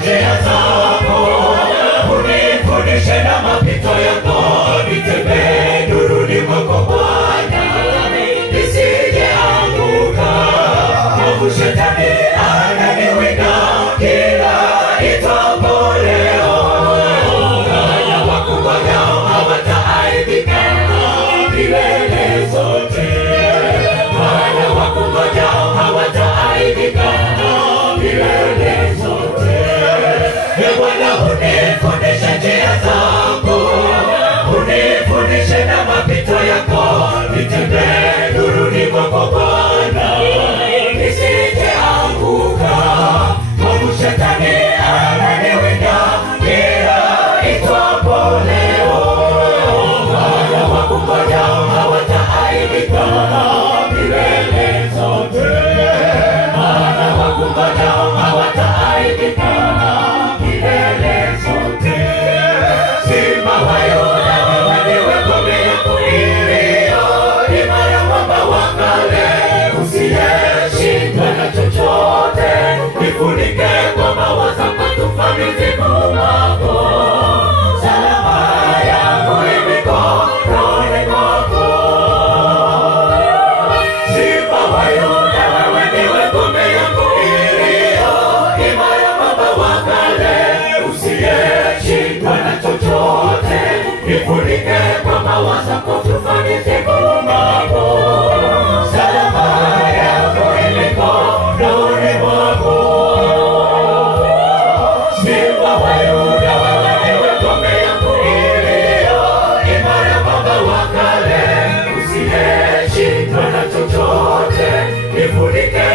njia zako, unifundishe na mapito yako, nitembee nuruni mwako Bwana, nisije anguka. Mungu shetani ananiwinda kila itwapo leo, na wakungojao hawataaibika milele zote. Wale wakungojao hawataaibika milele zote. Bwana unifundishe njia zako, unifundishe na mapito yako, nitembee nuruni mwako Bwana, nisije anguka. Mungu shetani ananiwinda kila itwapo leo, wale wakungojao hawataaibika milele zote. Wale wakungojao hawataaibika milele zote. Simba wa Yuda, wewe ndiwe ngome yangu iliyo imara, mwamba wa kale usiyeshindwa na chochote. Nifunike kwa maua zako, tufa mizimu wako, salama yangu mikononi mwako. Simba wa Yuda, wewe ndiwe ngome yangu iliyo imara, mwamba wa kale usiyeshindwa na chochote. Nifunike kwa maua zako, tufa mizimu wako, salama yangu mikononi mwako. Simba wa Yuda, wewe ndiwe ngome yangu iliyo imara, mwamba wa kale usiyeshindwa na chochote. Nifunike